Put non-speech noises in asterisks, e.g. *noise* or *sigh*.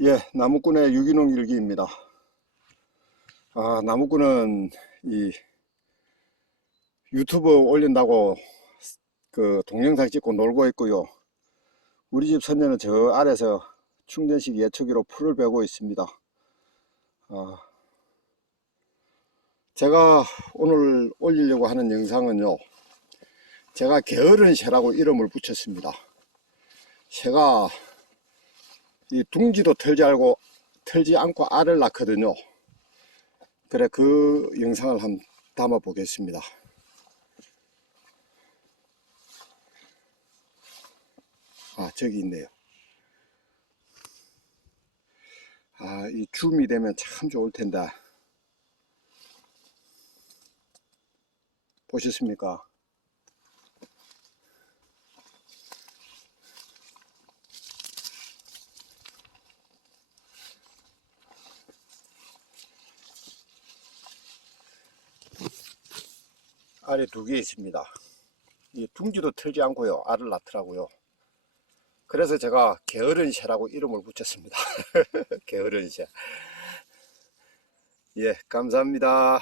예, 나무꾼의 유기농 일기입니다. 아, 나무꾼은 이 유튜브 올린다고 그 동영상 찍고 놀고 있고요. 우리 집 선녀는 저 아래서 충전식 예초기로 풀을 베고 있습니다. 아, 제가 오늘 올리려고 하는 영상은요. 제가 게으른 새라고 이름을 붙였습니다. 새가 이 둥지도 털지 알고 털지 않고 알을 낳거든요. 그래 그 영상을 한번 담아 보겠습니다. 아 저기 있네요. 아 이 줌이 되면 참 좋을 텐데 보셨습니까? 알이 두 개 있습니다. 이 둥지도 털지 않고요. 알을 낳더라고요. 그래서 제가 게으른 새라고 이름을 붙였습니다. *laughs* 게으른 새. 예, 감사합니다.